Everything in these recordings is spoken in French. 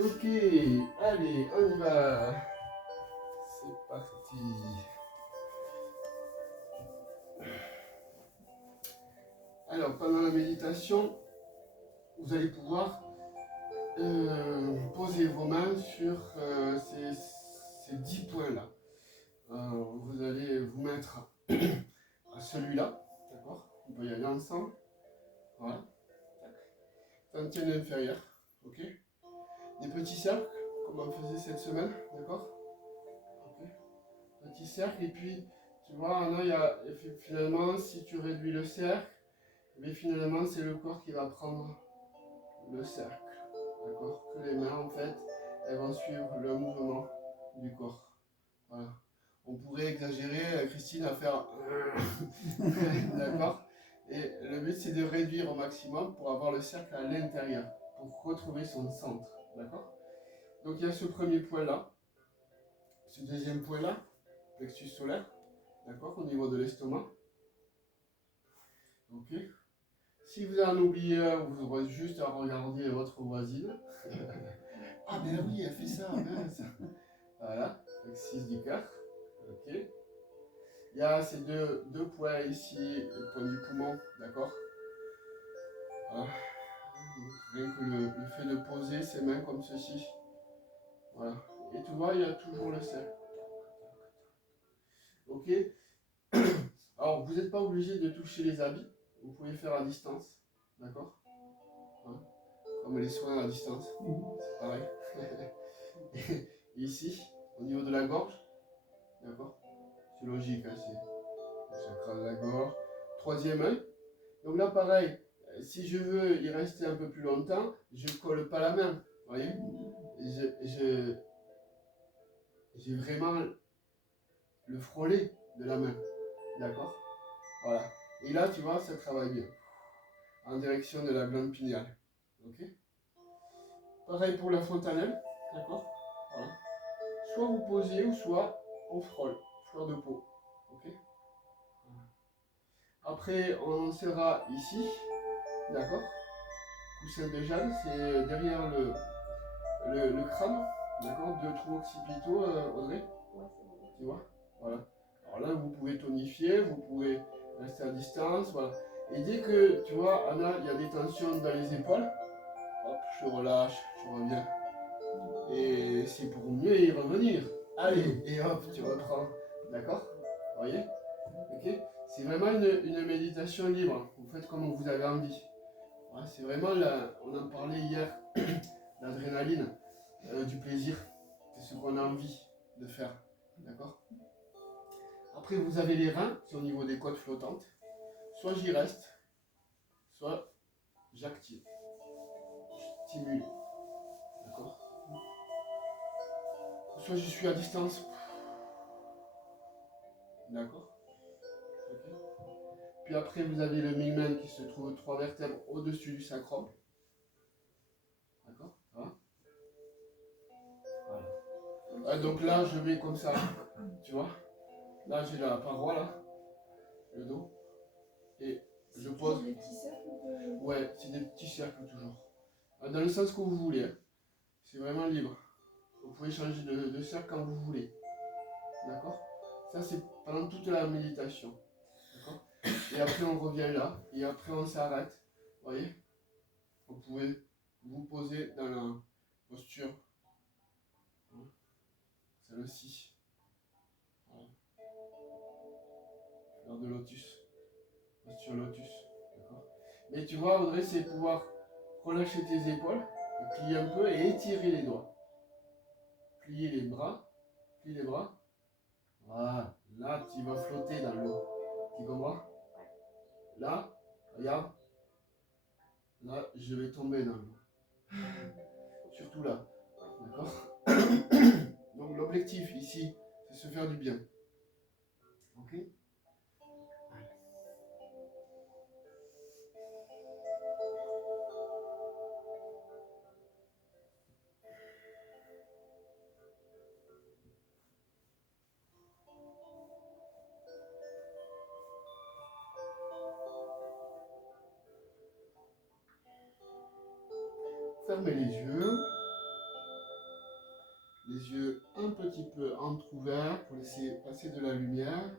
Ok, allez, on y va. C'est parti. Alors, pendant la méditation, vous allez pouvoir poser vos mains sur ces 10 points-là. Vous allez vous mettre à celui-là, d'accord? On peut y aller ensemble. Voilà. Tantine inférieure, ok? Des petits cercles, comme on faisait cette semaine, d'accord? Ok. Petit cercle, et puis, tu vois, là, il y a, finalement, si tu réduis le cercle, mais finalement, c'est le corps qui va prendre le cercle, d'accord? Que les mains, en fait, elles vont suivre le mouvement du corps. Voilà. On pourrait exagérer, Christine, à faire d'accord? Et le but, c'est de réduire au maximum pour avoir le cercle à l'intérieur, pour retrouver son centre, d'accord? Donc, il y a ce premier point-là, ce deuxième point-là, plexus solaire, d'accord, au niveau de l'estomac. Ok. Si vous en oubliez un, vous aurez juste à regarder votre voisine. Ah ben oui, elle fait ça, mince. Voilà, plexus du cœur. Ok. Il y a ces deux points ici, le point du poumon, d'accord. Voilà. Rien que le fait de poser ses mains comme ceci. Voilà. Et tu vois, il y a toujours le cercle. Ok. Alors, vous n'êtes pas obligé de toucher les habits. Vous pouvez faire à distance. D'accord. Voilà. Comme les soins à distance. C'est pareil. Et ici, au niveau de la gorge. D'accord. C'est logique, hein, c'est le chakra de la gorge. Troisième œil. Donc là, pareil, si je veux y rester un peu plus longtemps, je ne colle pas la main. Vous voyez, j'ai vraiment le frôler de la main. D'accord. Voilà. Et là, tu vois, ça travaille bien. En direction de la glande pinéale. Ok. Pareil pour la fontanelle. D'accord. Voilà. Soit vous posez, ou soit on frôle. Fleur de peau. Ok. Après, on sera ici. D'accord. Coussin de Jeanne, c'est derrière le crâne. D'accord. Deux trous occipitaux, Audrey. Ouais, c'est bon. Tu vois. Voilà. Alors là, vous pouvez tonifier, vous pouvez rester à distance. Voilà. Et dès que, tu vois, Anna, il y a des tensions dans les épaules, hop, je relâche, je reviens. Et c'est pour mieux y revenir. Allez, et hop, tu reprends. D'accord. Vous voyez. Ok. C'est vraiment une méditation libre. Vous faites comme vous avez envie. Ouais, c'est vraiment, on en parlait hier, l'adrénaline, du plaisir. C'est ce qu'on a envie de faire. D'accord. Après, vous avez les reins, c'est au niveau des côtes flottantes. Soit j'y reste, soit j'active. Je stimule. D'accord. Soit je suis à distance. D'accord. Okay. Puis après, vous avez le milmen qui se trouve 3 vertèbres au-dessus du sacrum. D'accord. Voilà. Donc là, je vais comme ça. Tu vois. Là, j'ai la paroi, là. Le dos. Et je pose. Des petits cercles Ouais, c'est des petits cercles toujours. Dans le sens que vous voulez. Hein. C'est vraiment libre. Vous pouvez changer de cercle quand vous voulez. D'accord. Ça, c'est pendant toute la méditation. D'accord. Et après, on revient là. Et après, on s'arrête. Vous voyez. Vous pouvez vous poser dans la posture. Celle-ci. Voilà. Fleur de lotus. Posture lotus. D'accord. Mais tu vois, Audrey, c'est pouvoir relâcher tes épaules, et plier un peu et étirer les doigts. Plier les bras. Plier les bras. Voilà. Là, tu vas flotter dans l'eau. Tu comprends? Là, regarde. Là, je vais tomber dans l'eau. Surtout là. D'accord. Donc l'objectif ici, c'est se faire du bien. Ok. Fermez les yeux. Les yeux un petit peu entrouverts pour laisser passer de la lumière.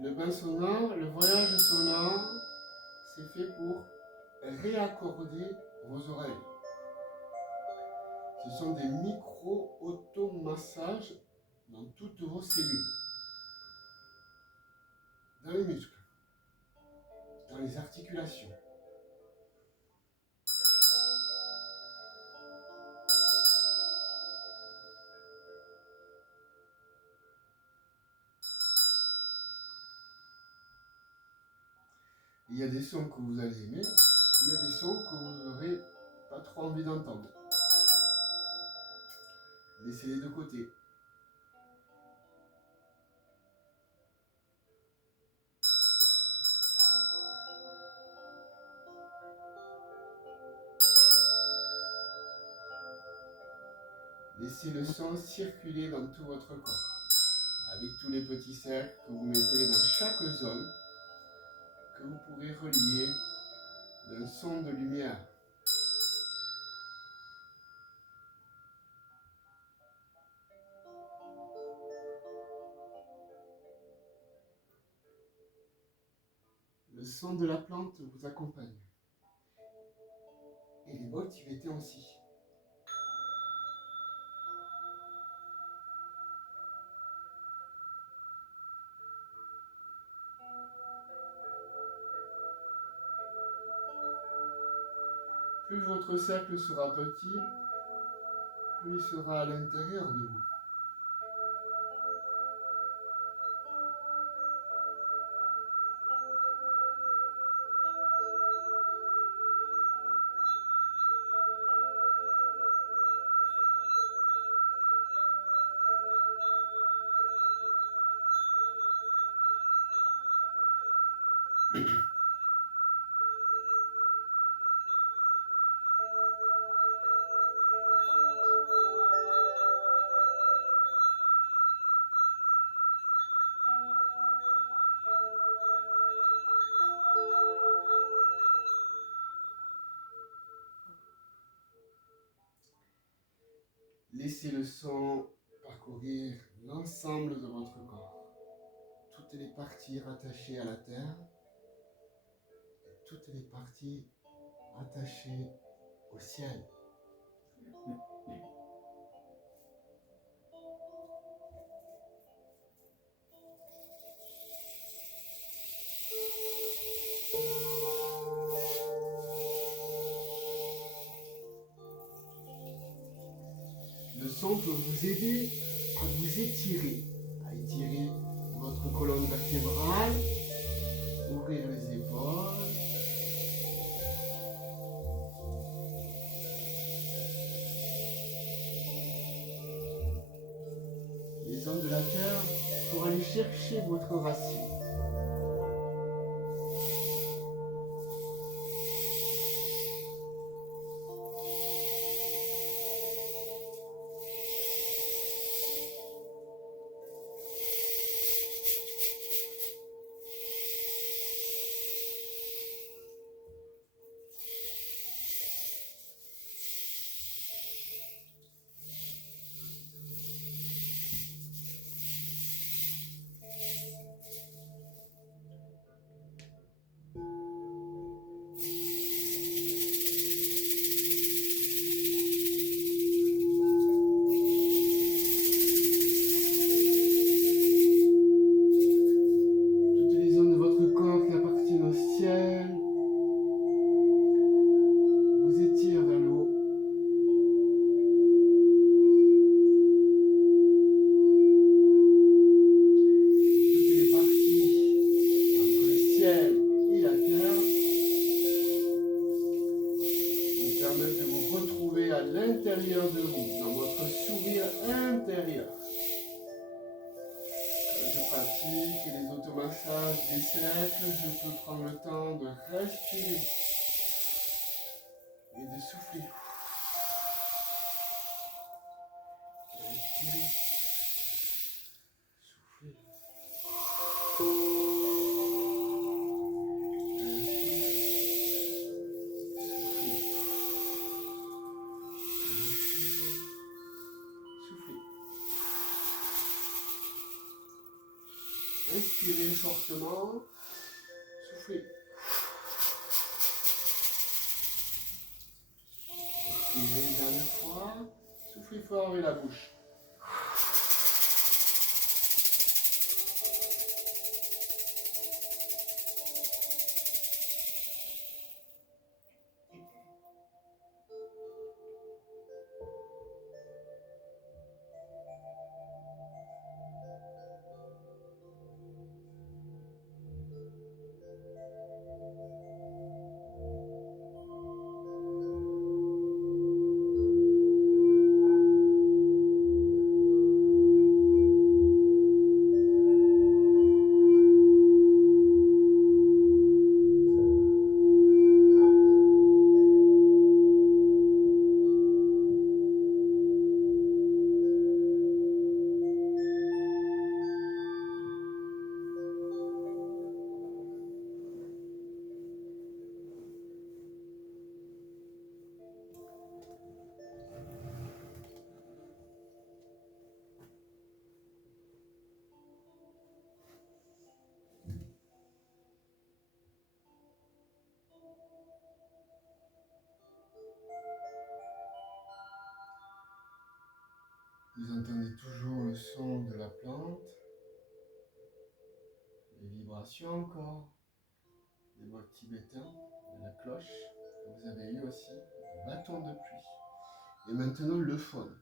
Le bain sonore, le voyage sonore, c'est fait pour réaccorder vos oreilles. Ce sont des micro-automassages dans toutes vos cellules, dans les muscles, dans les articulations. Il y a des sons que vous allez aimer, il y a des sons que vous n'aurez pas trop envie d'entendre. Laissez-les de côté. Laissez le son circuler dans tout votre corps, avec tous les petits cercles que vous mettez dans chaque zone, que vous pourrez relier d'un son de lumière. Le son de la plante vous accompagne. Et les bols tibétains aussi. Plus votre cercle sera petit, plus il sera à l'intérieur de vous. Laissez le son parcourir l'ensemble de votre corps. Toutes les parties rattachées à la terre, et toutes les parties rattachées au ciel. Le son peut vous aider à vous étirer, votre colonne vertébrale, ouvrir les épaules. Les ondes de la terre pour aller chercher votre racine. L'intérieur de vous, dans votre sourire intérieur. Quand je pratique les automassages des cercles, je peux prendre le temps de respirer et de souffler. Respirer, souffler. Inspirez fortement. Soufflez. Inspirez une dernière fois. Soufflez fort avec la bouche. Vous entendez toujours le son de la plante, les vibrations encore, des bols tibétains, de la cloche. Vous avez eu aussi le bâton de pluie. Et maintenant le faune.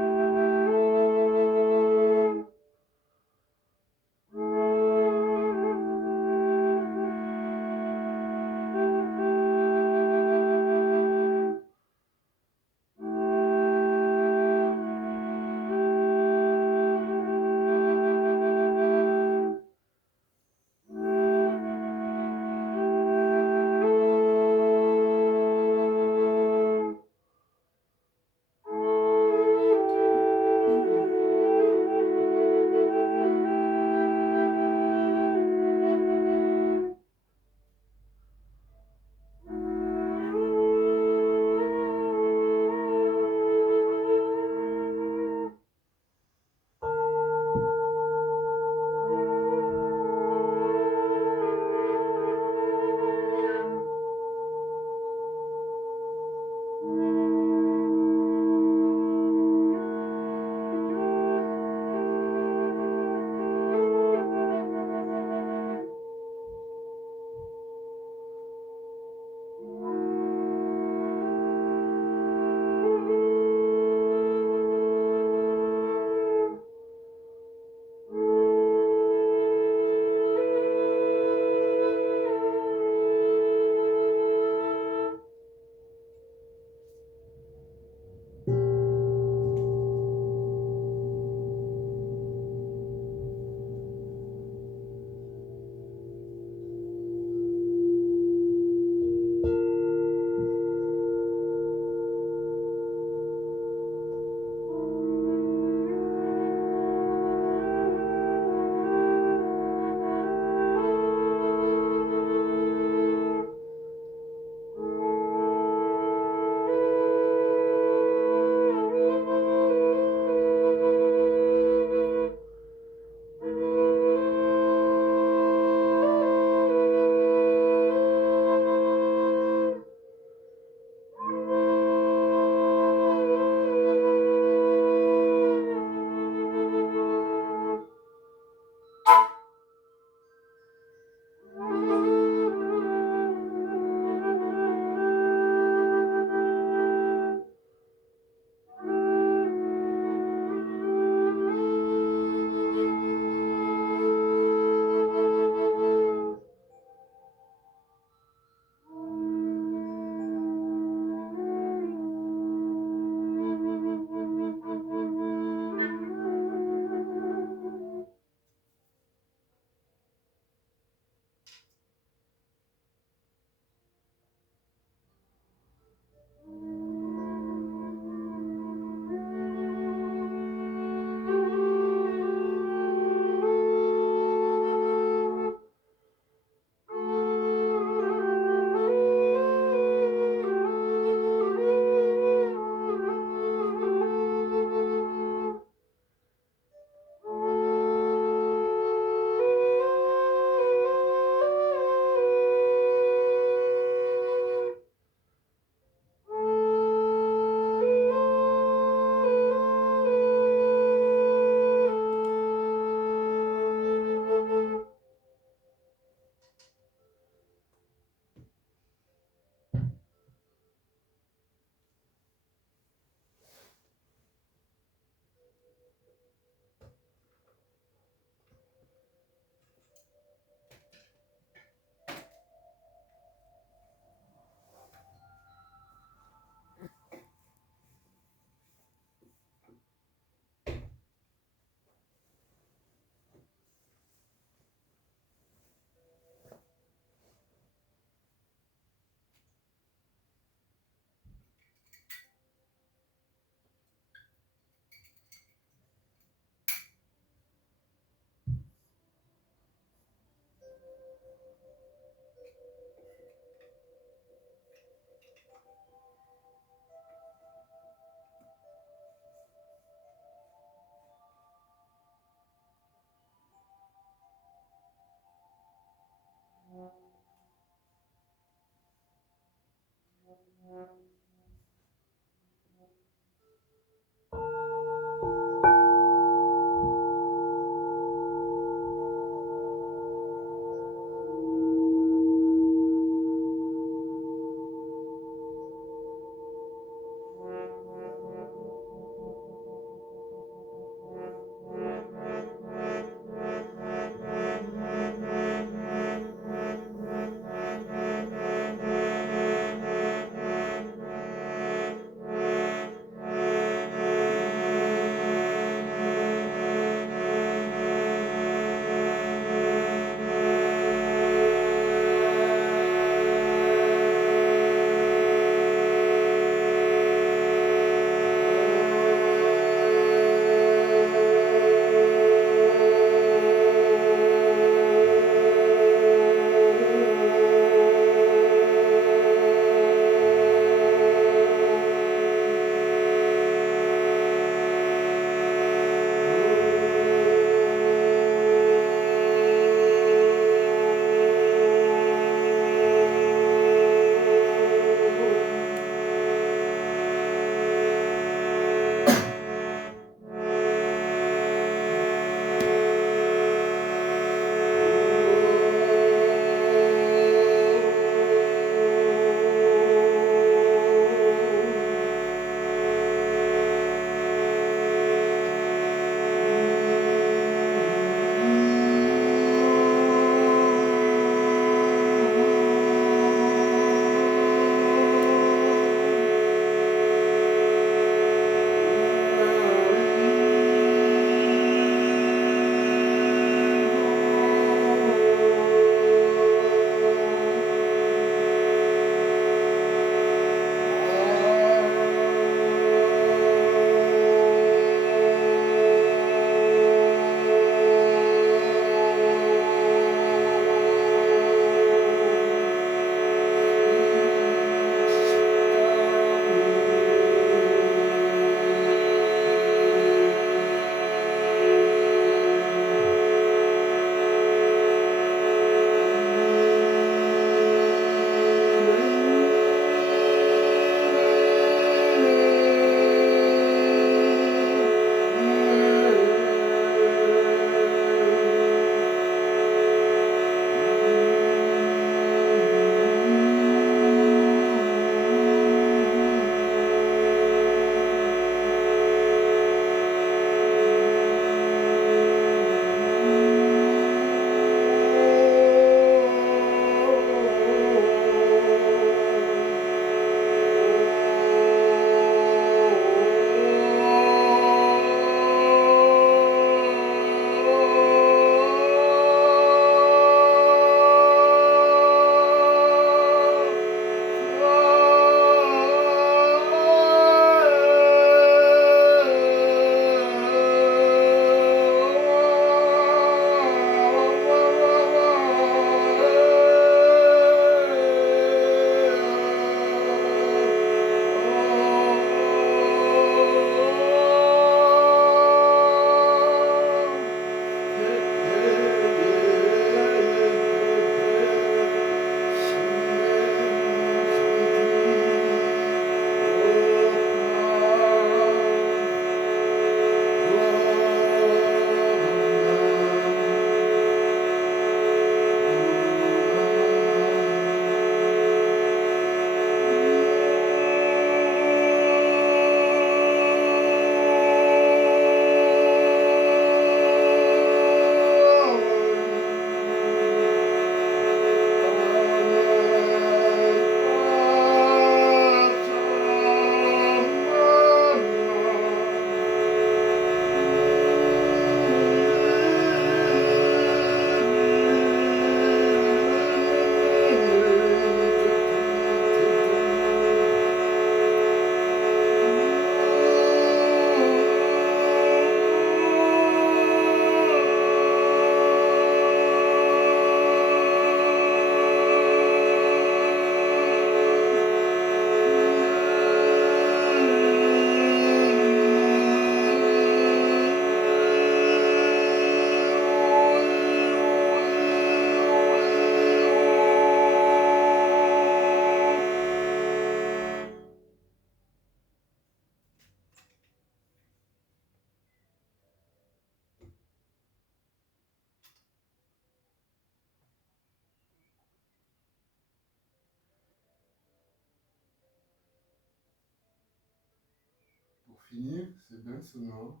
finir ce bain sonore,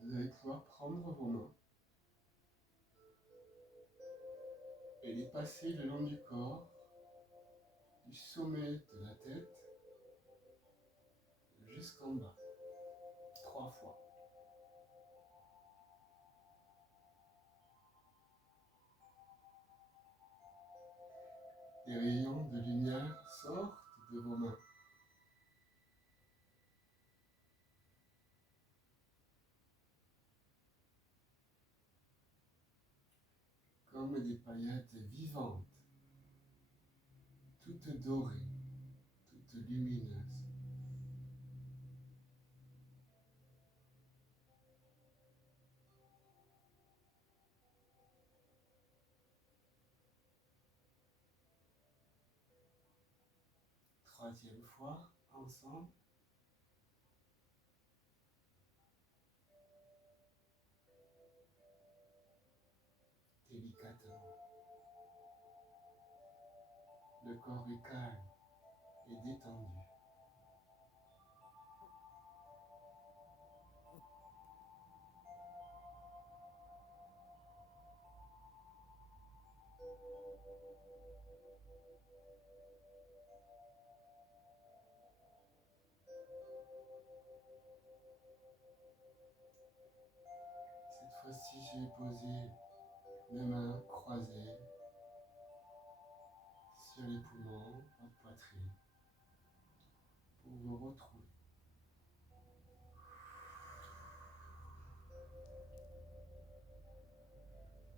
vous allez pouvoir prendre vos mains et les passer le long du corps, du sommet de la tête jusqu'en bas, 3 fois. Des rayons de lumière sortent de vos mains. Comme des paillettes vivantes, toutes dorées, toutes lumineuses. Troisième fois, ensemble. Délicatement. Le corps est calme et détendu. Cette fois-ci, je vais poser mes mains croisées sur les poumons, votre poitrine, pour vous retrouver.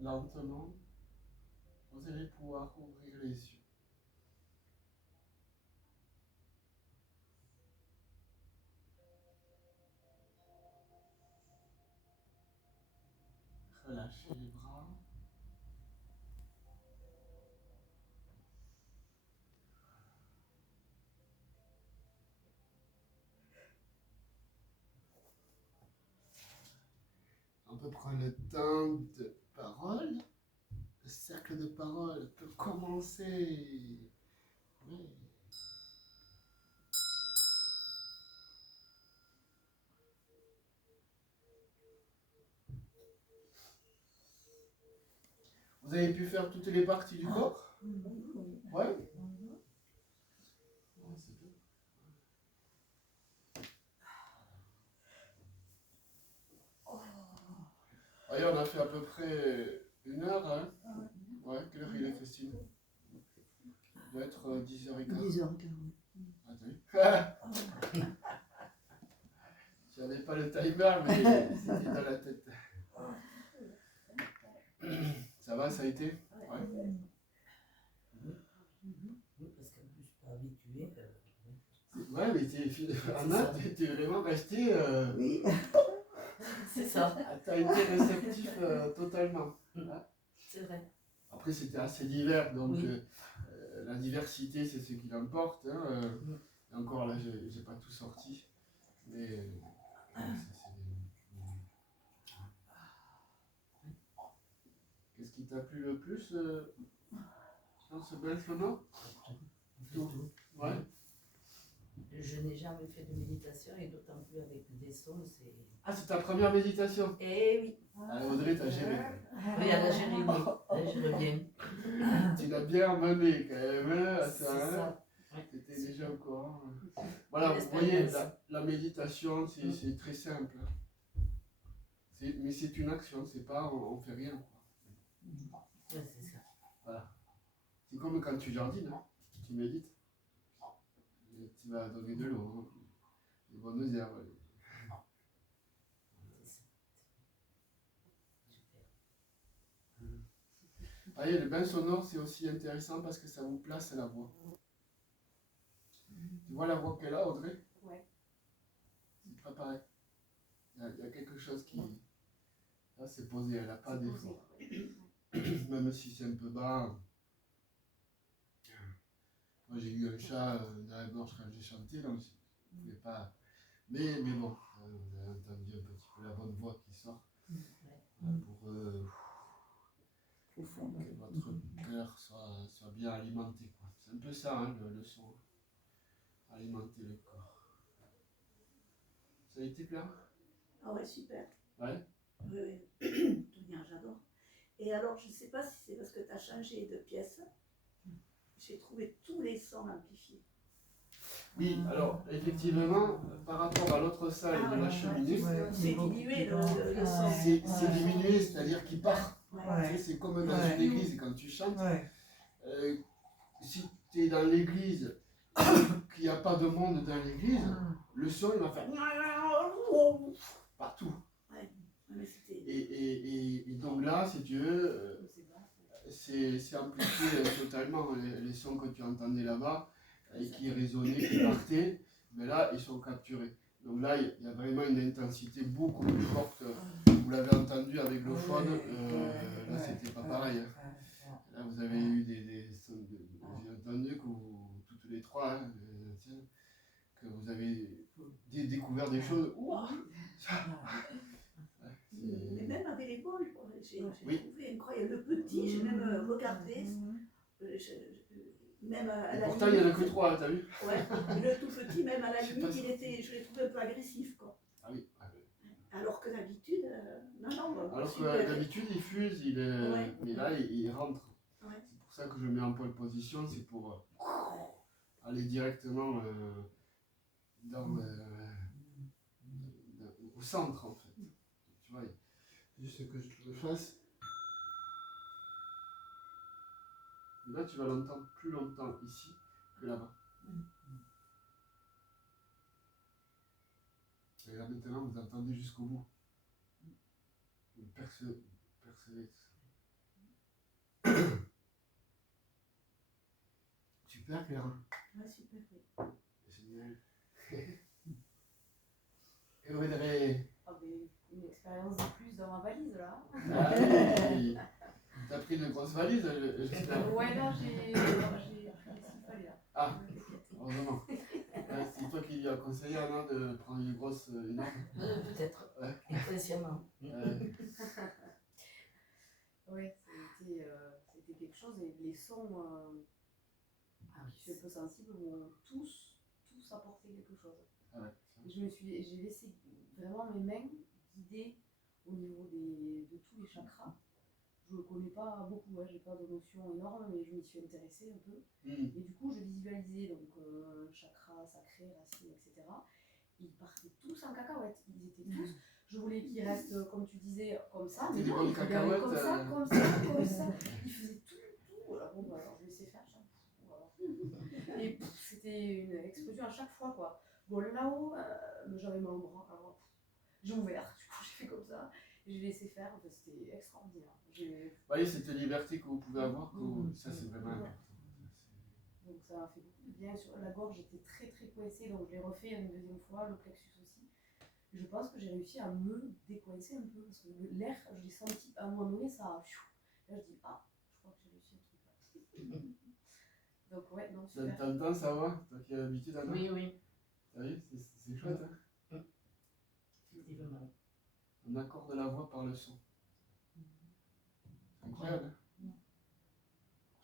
Lentement, vous allez pouvoir ouvrir les yeux. Relâchez les bras. On peut prendre le temps de parole. Le cercle de parole peut commencer. Oui. Vous avez pu faire toutes les parties du corps? Ouais. Allez, on a fait à peu près 1 heure, hein? Ouais, quelle heure il est, Christine? Il doit être 10h15. 10h15. Attends. J'avais pas le timer, mais c'était dans la tête. Ça va, ça a été? Ouais. Oui, parce qu'en plus, je suis pas habituée. Ouais, mais Anna, t'es vraiment restée. Oui. C'est ça. T'as été réceptif totalement. C'est vrai. Après, c'était assez divers, donc Oui. la diversité, c'est ce qui l'emporte. Hein, et encore là, j'ai pas tout sorti. Mais qu'est-ce qui t'a plu le plus dans ce bel sonore? Tout. Ouais. Je n'ai jamais fait de méditation et d'autant plus avec des sons, c'est... Ah, c'est ta première méditation? Eh oui. Ah, Audrey, t'as géré. Oui, elle a géré, oui. Là, je reviens. Tu l'as bien mené quand même, hein, à C'est ça. Hein. ça. Tu étais déjà au courant. Voilà, vous voyez, la méditation, c'est très simple. Hein. Mais c'est une action, c'est pas on fait rien. Quoi. Ouais, c'est ça. Voilà. C'est comme quand tu jardines, hein. Tu médites. Et tu vas donner de l'eau, des bonnes herbes. Allez, le bain sonore, c'est aussi intéressant parce que ça vous place à la voix. Tu vois la voix qu'elle a, Audrey? Ouais. C'est pas pareil. Il y a quelque chose qui... Là, c'est posé, elle n'a pas d'effort. Même si c'est un peu bas. Moi, j'ai eu un chat dans la gorge quand j'ai chanté, donc je ne pouvais pas... Mais bon, vous avez entendu un petit peu la bonne voix qui sort. Pour que votre cœur soit bien alimenté. C'est un peu ça, hein, le son. Alimenter le corps. Ça a été clair? Ah ouais, super. Ouais. Oui, Tonia, j'adore. Et alors, je ne sais pas si c'est parce que tu as changé de pièce. J'ai trouvé tous les sons amplifiés. Oui, alors effectivement, par rapport à l'autre salle de la cheminée, C'est diminué le son. c'est diminué, c'est-à-dire qu'il part. Ouais. Tu sais, c'est comme dans Ouais. une église quand tu chantes. Ouais. Si tu es dans l'église, qu'il n'y a pas de monde dans l'église, le son il va faire partout. Ouais. Mais c'était. Et donc là, si tu veux, c'est amplifié totalement. Les sons que tu entendais là-bas et qui résonnaient, qui partaient, mais là, ils sont capturés. Donc là, il y a vraiment une intensité beaucoup plus forte. Vous l'avez entendu avec le phone, là, c'était pas pareil. Là, vous avez eu des sons, j'ai entendu que vous, toutes les trois, hein, que vous avez découvert des choses. Ouah, Mais même avec les bols, quoi. J'ai Oui. trouvé incroyable. Le petit, j'ai même regardé. Même à la pourtant, il n'y en a limite. que trois, t'as vu? Ouais, le tout petit, même à la Je sais limite, pas si- je l'ai trouvé un peu agressif, quoi. Ah oui. Alors que d'habitude, non. Alors que super. d'habitude, il fuse, Ouais. mais là, il rentre. Ouais. C'est pour ça que je mets en pole position, c'est pour aller directement au centre, en fait. Tu vois, juste que je le fasse. Et là, tu vas l'entendre plus longtemps ici que là-bas. Et là, maintenant, vous entendez jusqu'au bout. Vous percevez tout ça. Super, Claire. Ouais, super. Oui. Génial. Et Audrey, Ah, mais une expérience de plus dans ma valise là. ah oui, t'as pris une grosse valise, j'espère. Ouais, là j'ai pris ce qu'il fallait là. Ah, heureusement. Ouais, c'est toi qui lui as conseillé Anna de prendre une grosse énorme. Peut-être, Ouais. inconsciemment. Ouais, c'était quelque chose et les sons, je suis un peu sensible, m'ont tous apporté quelque chose. Ah ouais. Et j'ai laissé vraiment mes mains guider au niveau de tous les chakras. Je ne connais pas beaucoup, hein, j'ai pas de notion énorme, mais je m'y suis intéressée un peu. Et du coup, je visualisais donc chakra, sacré, racine, etc. Et ils partaient tous en cacahuète. Ils étaient tous. Je voulais qu'ils restent, comme tu disais, comme ça. Mais Des non, bonnes ils allaient cacahuètes, comme ça, comme ça, comme ça. Ils faisaient tout. Alors bon, alors je laissais faire. Et c'était une explosion à chaque fois, quoi. Bon, là-haut, j'avais mon bras. Alors, j'ai ouvert, du coup, j'ai fait comme ça. Et j'ai laissé faire. Enfin, c'était extraordinaire. Vous voyez cette liberté que vous pouvez avoir, ça c'est vraiment important. Donc ça m'a fait beaucoup de bien. Sur la gorge, j'étais très très coincée, donc je l'ai refait une deuxième fois, le plexus aussi. Et je pense que j'ai réussi à me décoincer un peu, parce que l'air, je l'ai senti à un moment donné, ça a... Là je dis, ah, je crois que j'ai réussi un truc là. Donc ouais, non, super. T'entends, ça va? Toi qui as l'habitude, Anna? Oui. T'as vu? C'est chouette, hein? Effectivement. On accorde la voix par le son. C'est incroyable. Hein?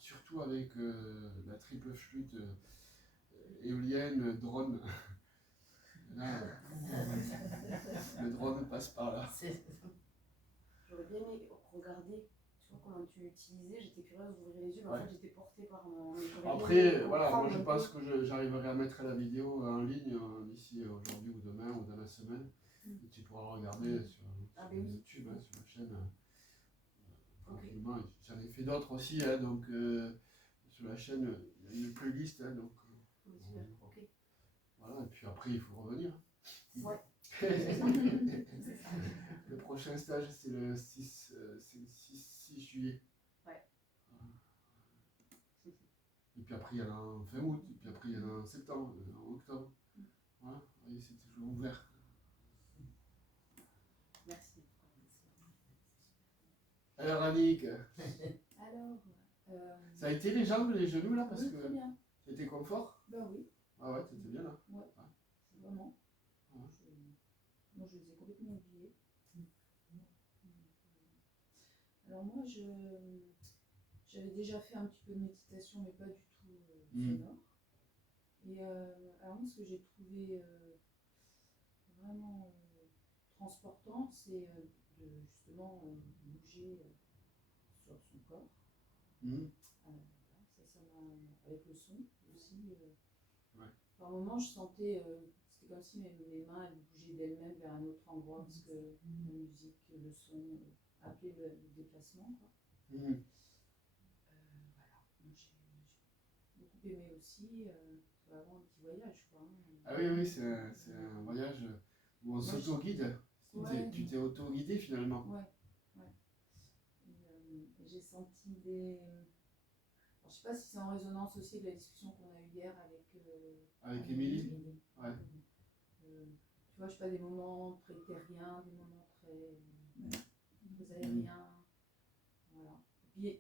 Surtout avec la triple flûte éolienne, drone. Là, le drone passe par là. J'aurais bien aimé regarder, tu vois comment tu utilisais, j'étais curieuse d'ouvrir les yeux, mais Ouais. en fait j'étais portée par mon... Après, voilà, moi je pense que j'arriverai à mettre la vidéo en ligne d'ici aujourd'hui ou demain ou dans la semaine. Et tu pourras regarder sur YouTube, hein, sur la chaîne. Tranquillement. J'en ai fait d'autres aussi, hein, donc sur la chaîne, il y a une playlist, hein, donc Super, ok. voilà, et puis après il faut revenir. Ouais. Le prochain stage c'est le 6 juillet. Ouais. Et puis après il y en a en fin août, et puis après il y en a en septembre, en octobre. Voilà, vous voyez, c'est toujours ouvert. Merci. Alors Annick, Alors, ça a été les jambes, les genoux là, parce oui, que très bien. c'était confort? Ben oui, Ah ouais, c'était bien là. vraiment. Ouais. Moi, je les ai complètement oubliés. Alors moi, j'avais déjà fait un petit peu de méditation, mais pas du tout sonore. Et alors moi, ce que j'ai trouvé vraiment transportant, c'est de justement bouger sur son corps. Mhm. Voilà, ça m'a, avec le son aussi. Ouais. Par moments, je sentais, c'était comme si mes mains elles bougeaient d'elles-mêmes vers un autre endroit parce que la musique, le son appelait le déplacement. Quoi. Mhm. Voilà, moi, j'ai beaucoup aimé aussi. C'est vraiment un petit voyage. Quoi, hein. Ah oui, oui, c'est un voyage où on Moi, s'auto-guide. Ouais. Tu t'es auto-guidé finalement. Ouais, ouais. Et j'ai senti des. Alors, je sais pas si c'est en résonance aussi de la discussion qu'on a eue hier Avec Émilie. Émilie. Ouais. Tu vois, je sais pas, des moments très terriens, des moments très aériens. Voilà. Et puis,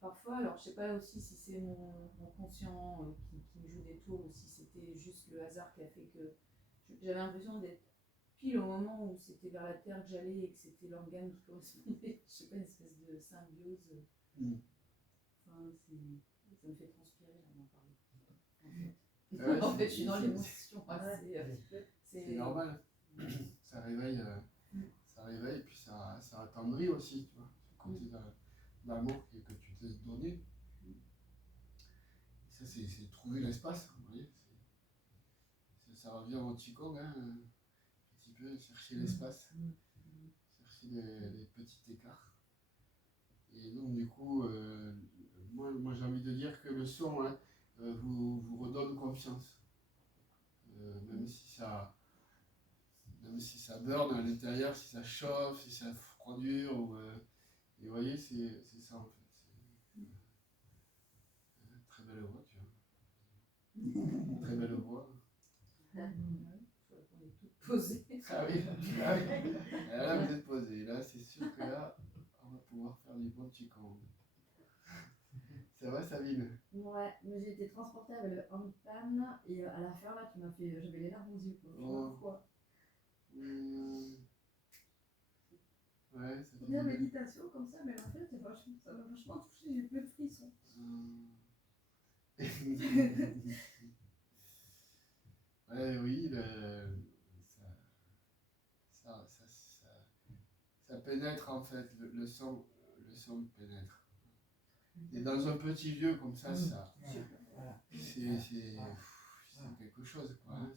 parfois, alors je sais pas aussi si c'est mon conscient qui me joue des tours ou si c'était juste le hasard qui a fait que j'avais l'impression d'être pile au moment où c'était vers la terre que j'allais et que c'était l'organe qui correspondait. Je sais pas, une espèce de symbiose. Enfin, ça me fait transpirer là d'en parler. En fait, Ouais, en fait je suis dans l'émotion assez. C'est normal. Ça réveille, et puis ça attendrit aussi, tu vois, ce côté d'amour que tu t'es donné. Et ça, c'est trouver l'espace, vous voyez. Ça revient au Qigong, hein, un petit peu, chercher l'espace, chercher les petits écarts. Et donc, du coup, moi j'ai envie de dire que le son vous redonne confiance. Même si ça burn à l'intérieur, si ça chauffe, si ça froidure, et vous voyez, c'est ça en fait. Très belle voix, tu vois. Très belle voix. Je vois qu'on est toutes posées. Ah oui, ah oui. Et là vous êtes posé. Là, c'est sûr que là, on va pouvoir faire du bon Qigong. Ça va, Sabine? Ouais, mais j'ai été transportée avec le handpan et à la fin, là, j'avais les larmes aux yeux. Quoi. Je sais pas pourquoi. Ouais, ça fait Bien du bien. méditation comme ça, mais en fait, ça m'a vachement touché, j'ai plein de frissons. Ouais, oui, ça pénètre en fait, le son pénètre. Et dans un petit lieu comme ça, c'est quelque chose, quoi. Hein,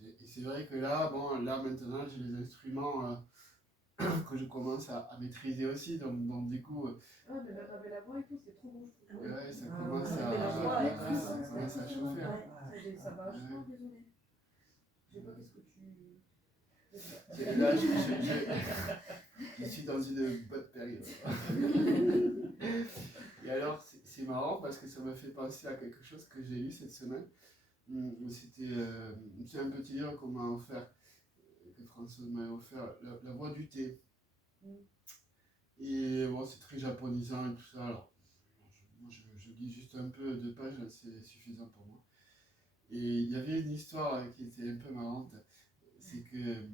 et c'est vrai que là, bon, là maintenant, j'ai les instruments que je commence à maîtriser aussi, donc du coup, Ouais, mais avec la voix et tout, c'est trop bon, je trouve. ouais, ça commence à chauffer. Hein. Ça m'a vachement résonné. Je sais pas qu'est-ce que tu. Là, je suis dans une bonne période. Et alors, c'est marrant parce que ça m'a fait penser à quelque chose que j'ai lu cette semaine. C'est un petit livre qu'on m'a offert, que Françoise m'a offert, La voix du thé. Et bon, c'est très japonisant et tout ça. Alors, moi, je lis juste un peu, 2 pages, c'est suffisant pour moi. Et il y avait une histoire qui était un peu marrante. C'est que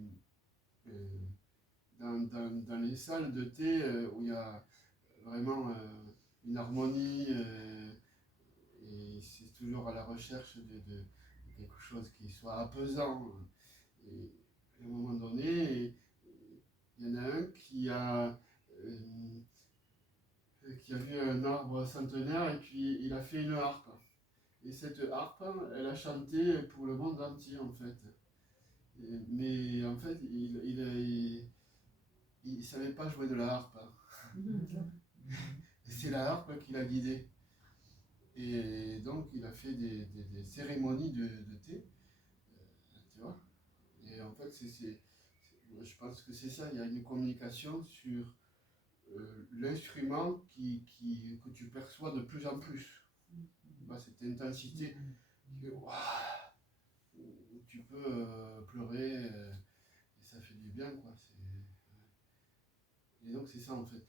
dans les salles de thé où il y a vraiment une harmonie et c'est toujours à la recherche de quelque chose qui soit apaisant. Et à un moment donné, il y en a un qui a vu un arbre centenaire et puis il a fait une harpe. Et cette harpe, elle a chanté pour le monde entier en fait. Mais en fait, il savait pas jouer de la harpe. Et c'est la harpe qui l'a guidé. Et donc, il a fait des cérémonies de thé, tu vois. Et en fait, je pense que c'est ça, il y a une communication sur l'instrument que tu perçois de plus en plus. Cette intensité, où tu peux pleurer, et ça fait du bien, quoi. Et donc, c'est ça, en fait.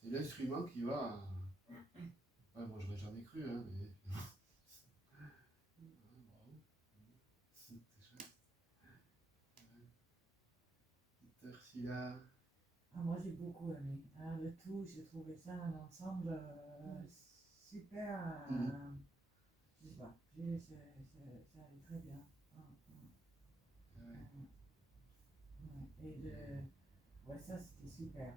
C'est l'instrument qui va. Ouais, moi, j'aurais jamais cru, hein, mais. Bravo. C'est chouette. Merci là. Ah, moi j'ai beaucoup aimé. Le tout, j'ai trouvé ça un ensemble super. Je sais pas, ça allait très bien. Ouais. Et ouais, ça c'était super.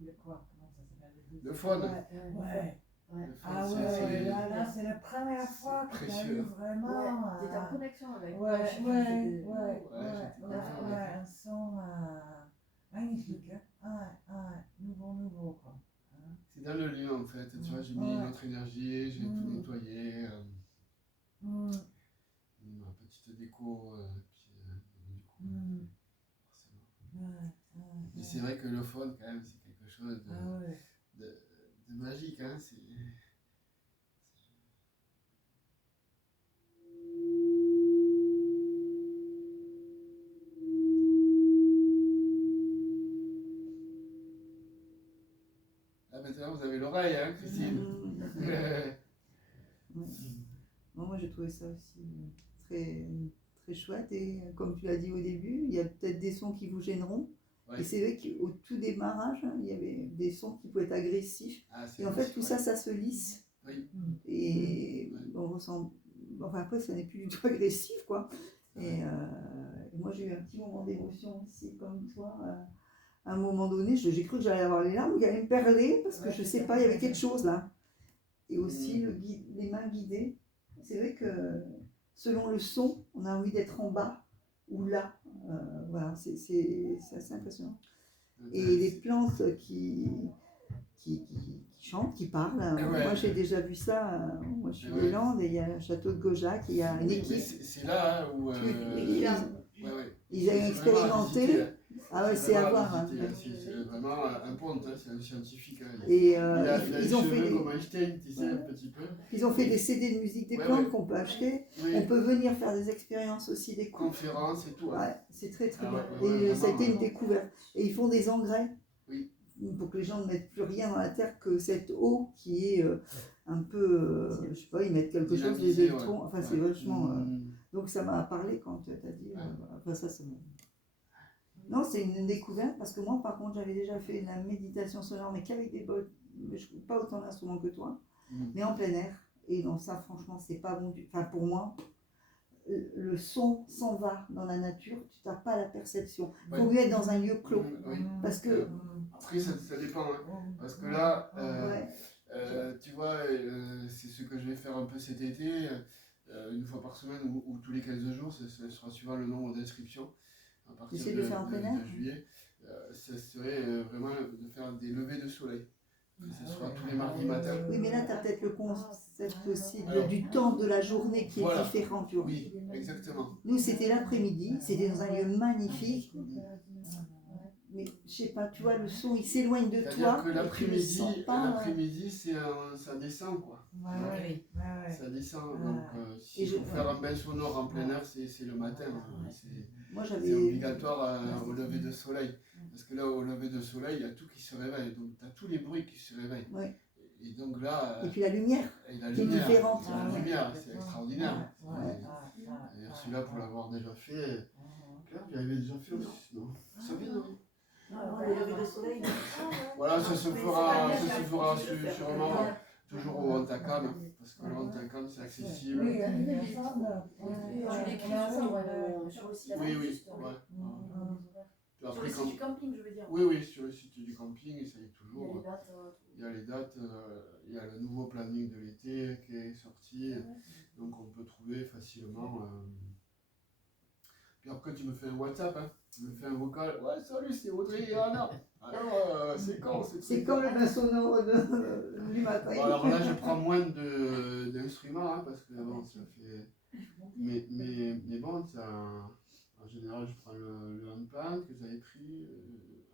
Le quoi? Comment ça s'appelle? Le faune. Ouais. Ouais. Le faune, Ah c'est- ouais, c'est- là c'est la première fois que t'as précieux. eu vraiment. Ouais, t'es en connexion avec. Ouais, Je sais ouais, pas, ouais, c'est- j'étais content, ouais, un son magnifique. Nouveau, quoi. Hein. C'est dans le lieu en fait, tu vois, j'ai mis une autre énergie, j'ai tout nettoyé, mis ma petite déco, puis du coup, forcément. Et c'est vrai que le faune quand même, c'est quelque chose de magique, hein, c'est... Là maintenant vous avez l'oreille, hein, Christine. Ouais. Bon, moi, j'ai trouvé ça aussi très, très chouette. Et comme tu l'as dit au début, il y a peut-être des sons qui vous gêneront. Ouais. Et c'est vrai qu'au tout démarrage, il y avait des sons qui pouvaient être agressifs. Ah, c'est Et en fait, magnifique, tout ça, ça se lisse. Oui. Et Ouais. on ressent. Enfin, après, ça n'est plus du tout agressif, quoi. Et moi, j'ai eu un petit moment d'émotion aussi, comme toi. À un moment donné, j'ai cru que j'allais avoir les larmes, il allait me perler, parce que je sais pas, il y avait quelque chose là. Et aussi les mains guidées. C'est vrai que selon le son, on a envie d'être en bas ou là. Voilà, c'est assez impressionnant. Et les plantes qui chantent, qui parlent. Ouais. Moi, j'ai déjà vu ça. Moi, je suis Ouais. des Landes et il y a un château de Gaujac et il y a une Oui, équipe. mais c'est là hein, où... Ils avaient expérimenté. Ah ouais, c'est à voir. Hein. C'est vraiment un ponte, hein, c'est un scientifique. Hein. Et il a ils les ont cheveux fait comme Einstein, tu sais, un petit peu. Ils ont fait des CD de musique des Ouais, plantes ouais. qu'on peut acheter. Oui, On peut venir faire des expériences aussi des coupes. conférences et tout. Hein. Ouais, c'est très très Ah bien. ouais, ouais, Et ça a été vraiment, une découverte. Et ils font des engrais. Oui. Pour que les gens ne mettent plus rien dans la terre que cette eau qui est un peu, je sais pas, ils mettent quelque chose, des Dynamisé, électrons. ouais. Enfin, c'est Ouais. vachement. Donc ça m'a parlé quand tu as dit. Enfin, ça m'a. Non, c'est une découverte parce que moi, par contre, j'avais déjà fait de la méditation sonore, mais qu'avec des bottes, pas autant d'instruments que toi, mais en plein air. Et donc ça, franchement, c'est pas bon. Enfin, pour moi, le son s'en va dans la nature, tu n'as pas la perception. Il faut mieux être dans un lieu clos. Oui. Parce que. Après, ça dépend. Hein. Parce que là, Ouais. tu vois, c'est ce que je vais faire un peu cet été, une fois par semaine ou tous les 15 jours, ce sera suivant le nombre d'inscriptions. À partir J'essaie de faire en plein air. de juillet, ça serait vraiment de faire des levées de soleil. Que ce sera tous les mardis matins. Oui, mais là, tu as peut-être le concept aussi Alors, du temps de la journée qui est différent, tu vois. Oui, exactement. Nous, c'était l'après-midi, c'était dans un lieu magnifique. Mais je sais pas, tu vois, le son, il s'éloigne de toi. C'est-à-dire que et tu le sens pas. l'après-midi, ça descend, quoi. Ça descend. Donc, s'il faut faire un bain sonore en plein air, c'est le matin. Hein. Moi, C'est obligatoire au lever de soleil. Parce que là, au lever de soleil, il y a tout qui se réveille. Donc, tu as tous les bruits qui se réveillent. Ouais. Et donc là. Et puis la lumière. Et la qui est lumière, différente. La lumière, c'est extraordinaire. Ouais. D'ailleurs, celui-là, pour l'avoir déjà fait. Claire, tu l'avais déjà fait aussi, non? Sabine, non? Non, le lever de soleil. Voilà, ça se fera sûrement toujours au Antakam, parce que le Antakam c'est accessible. Oui, Tu l'écris sur le site. Oui, ouais. Puis Sur après, le site du camping, je veux dire. Oui, sur le site du camping, ça y est Il y a toujours. les dates. Il y a les dates, il y a le nouveau planning de l'été qui est sorti, donc on peut trouver facilement. Puis après, tu me fais un WhatsApp, hein. Tu me fais un vocal. Ouais, salut, c'est Audrey et Anna. Alors, c'est quand C'est comme le bain sonore du matin. Bon, alors là, je prends moins d'instruments, hein, parce que bon, ça fait. Mais bon, ça. En général, je prends le handpan que j'avais pris,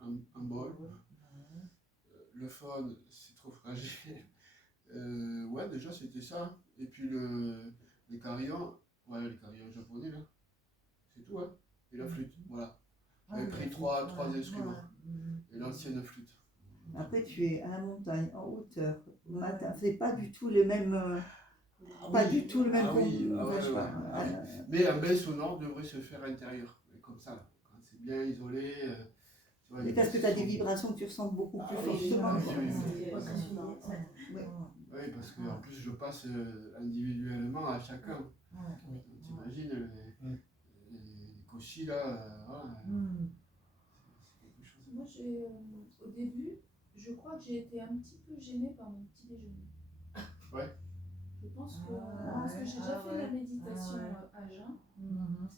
un bol. Le phone, c'est trop fragile. Ouais, déjà, c'était ça. Et puis les carillons. Ouais, les carillons japonais, là. C'est tout, hein. Et la flûte, voilà. J'avais pris trois instruments. Et l'ancienne flûte. Après, tu es à la montagne, en hauteur, au matin. C'est pas du tout le même. Du tout le même Mais un bain sonore devrait se faire intérieur. Et comme ça, quand c'est bien isolé, Tu vois, Mais il y a parce que tu as des sons- vibrations que tu ressens beaucoup plus Ah oui, fortement. oui, quoi. oui, C'est oui. impressionnant. Ouais. Oui, parce qu'en plus, je passe individuellement à chacun. Oui. T'imagines, les cochis là, voilà, c'est quelque chose. Moi, j'ai, au début, je crois que j'ai été un petit peu gênée par mon petit déjeuner. Ouais. Je pense que, Ah parce que j'ai déjà fait de la méditation ouais. à jeun, Mhm.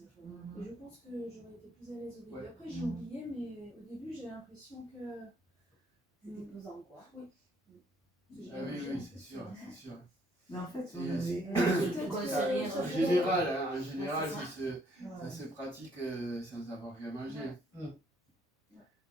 et je pense que j'aurais été plus à l'aise au début. Ouais. Après, j'ai oublié, mais au début, j'ai l'impression que. C'était pesant, quoi. Oui. Ah oui, oui, c'est sûr, c'est sûr. Mais en fait, C'est- on avait. Peut-être Quand que c'est rien, ça En fait- général, hein, en général, c'est ça se pratique sans avoir rien mangé. Mm.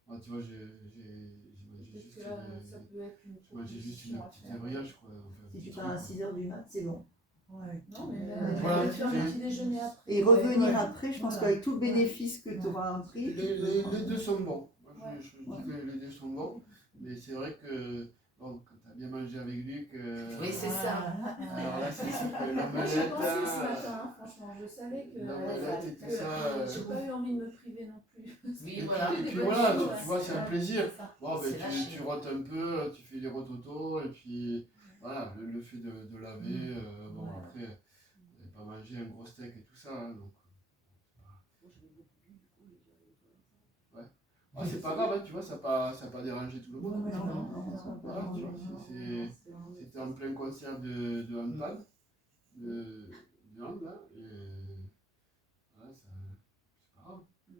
Moi, tu vois, j'ai mangé Peut-être juste, que là, ça peut être une j'ai mangé juste une proposition à petite faire. brioche, quoi. Enfin, un Si petit tu pars à truc, 6h du mat, c'est bon. Ouais. Non, mais Voilà, faire c'est- un petit déjeuner après. Et revenir ouais. après, je pense Voilà. qu'avec tout le bénéfice que tu auras appris. Les deux sont bons. Moi, Ouais. je dis que les deux sont bons, mais c'est vrai que bon, quand tu as bien mangé avec Luc, Oui, c'est ça. alors là, c'est Moi, l'omelette, j'ai pensé ce matin, hein, franchement, je savais que. l'omelette et tout que ça. J'ai pas eu envie de me priver non plus. Oui, Et voilà. puis, Des puis bonnes voilà, choses, tu vois, c'est un plaisir. C'est ça. Bon, ben, C'est lâché. tu rotes un peu, tu fais des rototos, et puis voilà, le fait de laver, bon, Ouais. après, vous n'avez pas mangé un gros steak et tout ça, hein, donc. Moi, j'avais beaucoup bu, du coup, j'ai dû aller aux toilettes. Ah, c'est pas grave, hein, tu vois, ça n'a pas dérangé tout le monde. Ouais, Non, non, non, ça va pas. Voilà, tu vois, c'était en plein concert de handball, de hand, là, et voilà, c'est pas grave. Tu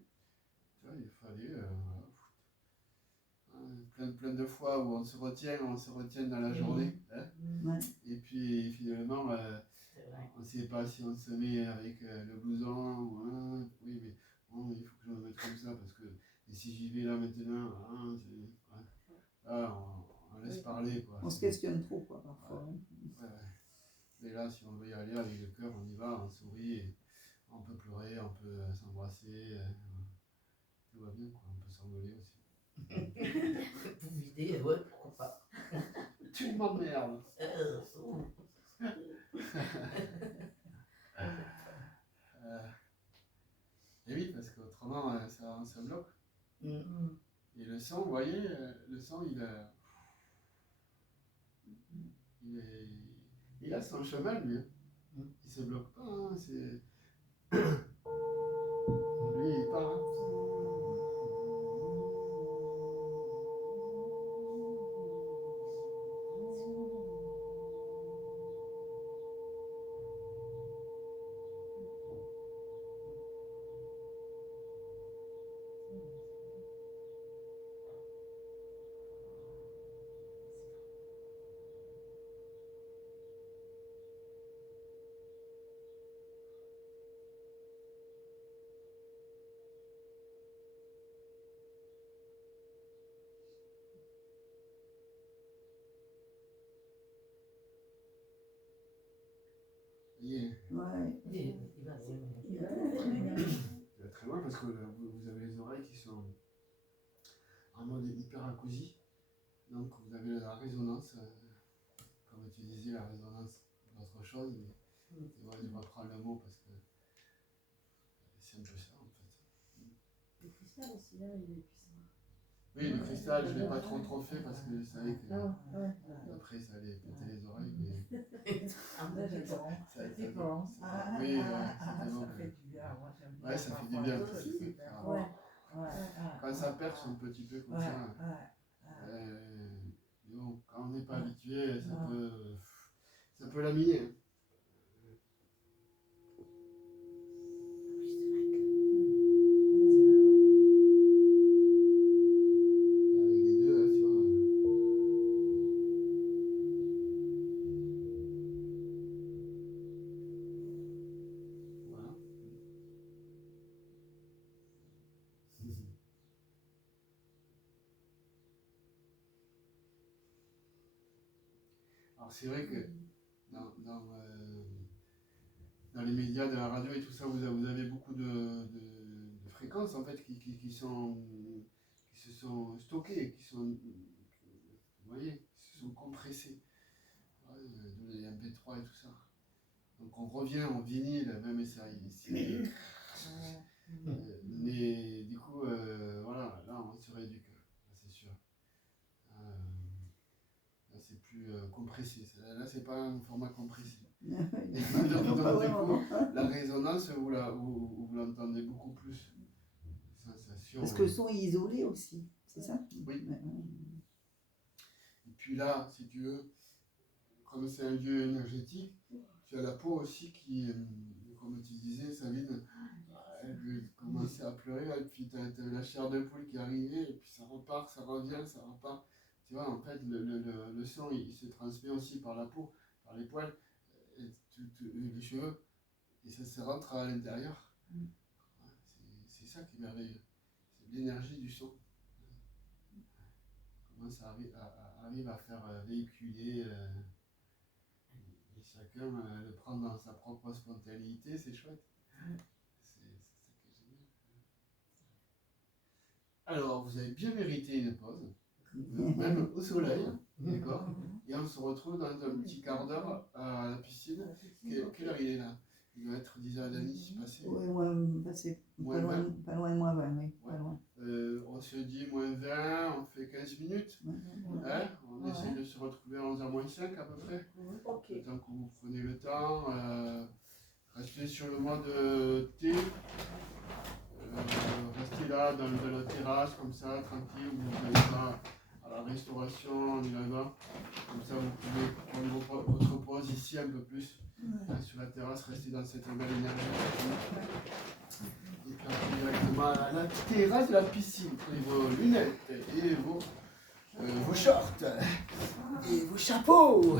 vois, il fallait, voilà, plein de fois où on se retient dans la journée, hein, Ouais. et puis finalement, C'est vrai. on ne sait pas si on se met avec le blouson ou oui, mais bon, il faut que je me mette comme ça parce que et si j'y vais là maintenant, on laisse parler quoi. On se questionne trop, quoi, parfois. Ouais. Ouais. Mais là, si on veut y aller avec le cœur, on y va, on sourit, et on peut pleurer, on peut s'embrasser, tout va bien quoi, on peut s'envoler aussi. Pour vider, ouais, pourquoi pas. Tu m'emmerdes. Oh. Et oui, parce qu'autrement, ça bloque. Mm. Et le sang, vous voyez, le sang, il a son chemin, lui. Il se bloque pas, hein, c'est... Lui, il part. Hein. Ouais. Il va bien. Il va très bien. Il va très loin parce que vous avez les oreilles qui sont en mode hyperacousie. Donc vous avez la résonance, comme tu disais, la résonance d'autre chose. Mais ouais, je vais reprendre le mot parce que c'est un peu ça en fait. Le cristal aussi, là, il est puissant. Oui, le cristal, je ne l'ai pas trop fait parce que je savais que ouais. après ça allait péter les oreilles. Mais Ah, Là, j'adore. ça, C'est bon. oui, c'était bon. Ça fait du bien. Moi, j'aime bien. Ouais, ça fait du parfois, bien. c'est super. Ouais. Ouais. Quand ça perce un petit peu comme ça. Mais bon, quand on n'est pas habitué, ça peut laminer. Hein. Avec les deux, hein, tu vois. Voilà. Alors c'est vrai que dans les médias, dans la radio et tout ça, vous avez beaucoup de fréquences en fait qui se sont stockées, vous voyez, qui se sont compressées. Ouais, les MP3 et tout ça. Donc on revient en vinyle, même ça, Mais du coup, voilà, là on se rééduque, c'est sûr. Là c'est plus compressé. Là c'est pas un format compressé. Non, Donc, pas du vraiment, coup, non. la résonance, vous l'entendez beaucoup plus. Sensation. Parce que le son est isolé aussi, c'est ça? Oui. Ouais. Et puis là, si tu veux, comme c'est un lieu énergétique, tu as la peau aussi qui, comme tu disais, Sabine, elle commençait à pleurer, et puis tu as la chair de poule qui arrivait, et puis ça repart, ça revient, ça repart. Tu vois, en fait, le sang, il se transmet aussi par la peau, par les poils, et les cheveux, et ça se rentre à l'intérieur. C'est ça qui est merveilleux. C'est l'énergie du son. Comment ça arrive à faire véhiculer, et chacun le prend dans sa propre spontanéité, c'est chouette. C'est ça qui est génial. Alors, vous avez bien mérité une pause, même au soleil, d'accord? Et on se retrouve dans un petit quart d'heure à la piscine. Quelle heure il est là? Il doit être 10h30 passé. Oui, pas loin de moins 20, oui. Ouais. Pas loin. On se dit moins 20, on fait 15 minutes. Hein? On essaie de se retrouver à 11h moins 5 à peu près. Ok. Le temps que vous prenez le temps. Restez sur le mode thé. Restez là dans la terrasse comme ça, tranquille. Vous n'allez pas à la restauration ni là-bas. Comme ça vous pouvez prendre votre pause ici un peu plus. Sur la terrasse, restez dans cette belle énergie. Et puis après, directement à la terrasse de la piscine. Prenez vos lunettes et vos shorts et vos chapeaux.